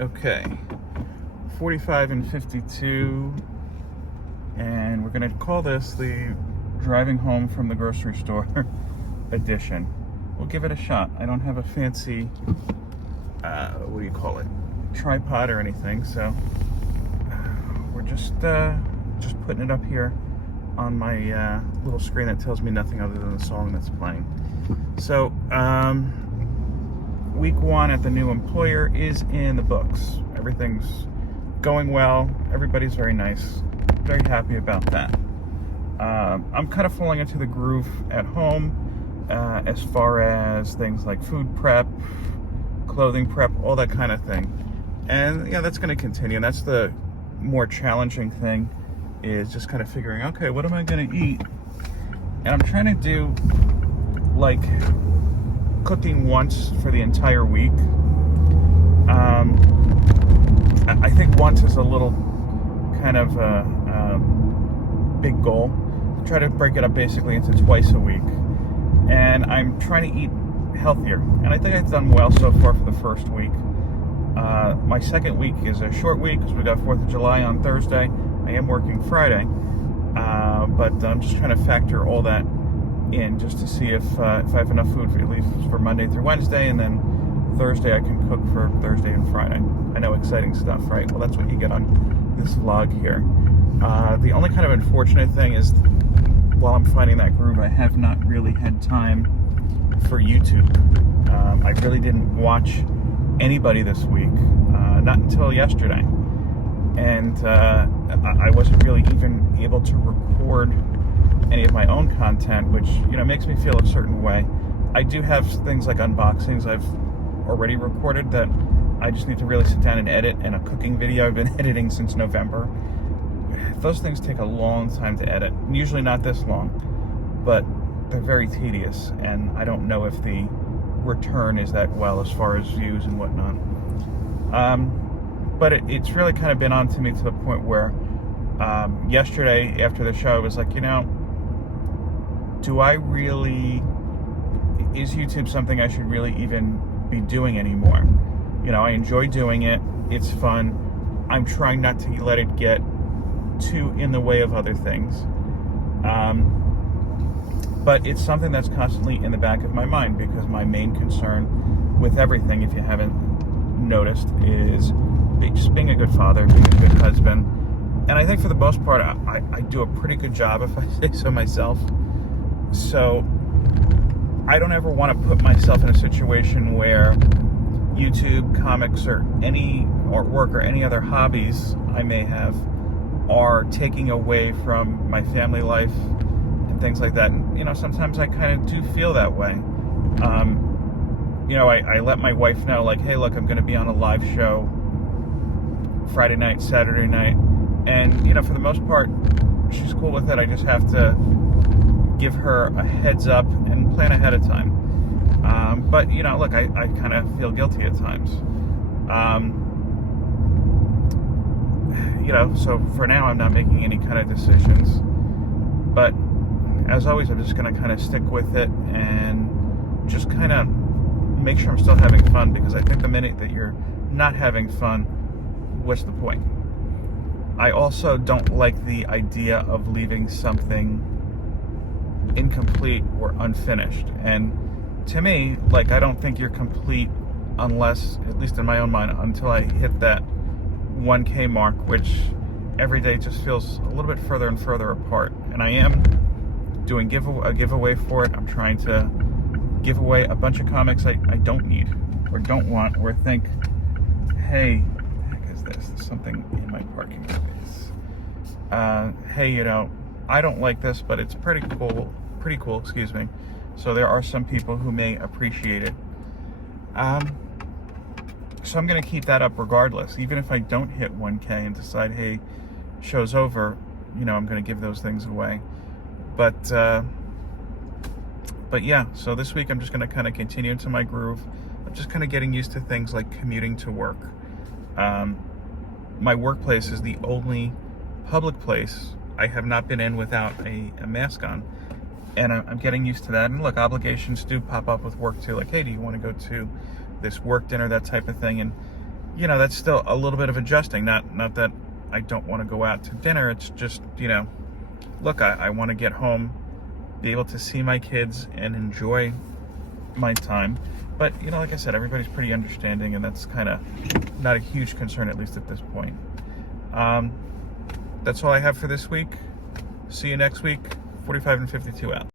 Okay, 45 and 52, and we're gonna call this the driving home from the grocery store edition. We'll give it a shot. I don't have a fancy, what do you call it, tripod or anything, so we're just putting it up here on my little screen that tells me nothing other than the song that's playing. So, week one at the new employer is in the books. Everything's going well. Everybody's very nice. Very happy about that. I'm kind of falling into the groove at home as far as things like food prep, clothing prep, all that kind of thing. And yeah, that's going to continue. And that's the more challenging thing, is just kind of figuring, okay, what am I going to eat? And I'm trying to do like cooking once for the entire week. I think once is a little kind of a big goal. Try to break it up basically into twice a week. And I'm trying to eat healthier. And I think I've done well so far for the first week. My second week is a short week because we got 4th of July on Thursday. I am working Friday. But I'm just trying to factor all that in just to see if I have enough food for at least for Monday through Wednesday, and then Thursday I can cook for Thursday and Friday. I know, exciting stuff, right? Well, that's what you get on this vlog here. The only kind of unfortunate thing is, while I'm finding that groove, I have not really had time for YouTube. I really didn't watch anybody this week, not until yesterday. And I wasn't really even able to record any of my own content, which, you know, makes me feel a certain way. I do have things like unboxings I've already recorded that I just need to really sit down and edit, and a cooking video I've been editing since November. Those things take a long time to edit. Usually not this long, but they're very tedious, and I don't know if the return is that well as far as views and whatnot. But it's really kind of been on to me to the point where yesterday after the show I was like, you know, is YouTube something I should really even be doing anymore? You know, I enjoy doing it. It's fun. I'm trying not to let it get too in the way of other things. But it's something that's constantly in the back of my mind, because my main concern with everything, if you haven't noticed, is just being a good father, being a good husband. And I think for the most part, I do a pretty good job, if I say so myself. So I don't ever want to put myself in a situation where YouTube, comics, or any artwork or any other hobbies I may have are taking away from my family life and things like that. And, you know, sometimes I kind of do feel that way. You know, I let my wife know, like, hey, look, I'm going to be on a live show Friday night, Saturday night. And, you know, for the most part, she's cool with it. I just have to give her a heads up and plan ahead of time. But, you know, look, I kind of feel guilty at times. You know, so for now, I'm not making any kind of decisions. But as always, I'm just going to kind of stick with it and just kind of make sure I'm still having fun, because I think the minute that you're not having fun, what's the point? I also don't like the idea of leaving something incomplete or unfinished. And to me, like, I don't think you're complete unless, at least in my own mind, until I hit that 1K mark, which every day just feels a little bit further and further apart. And I am doing a giveaway for it. I'm trying to give away a bunch of comics I don't need or don't want, or think, hey, there's something in my parking space. Hey, you know, I don't like this, but it's pretty cool, excuse me. So there are some people who may appreciate it. So I'm going to keep that up regardless. Even if I don't hit 1K and decide, hey, show's over, you know, I'm going to give those things away. But yeah, so this week I'm just going to kind of continue into my groove. I'm just kind of getting used to things like commuting to work. My workplace is the only public place I have not been in without a mask on. And I'm getting used to that. And look, obligations do pop up with work too. Like, hey, do you want to go to this work dinner, that type of thing? And you know, that's still a little bit of adjusting. Not that I don't want to go out to dinner. It's just, you know, look, I want to get home, be able to see my kids and enjoy my time. But, you know, like I said, everybody's pretty understanding, and that's kind of not a huge concern, at least at this point. That's all I have for this week. See you next week. 45 and 52 out.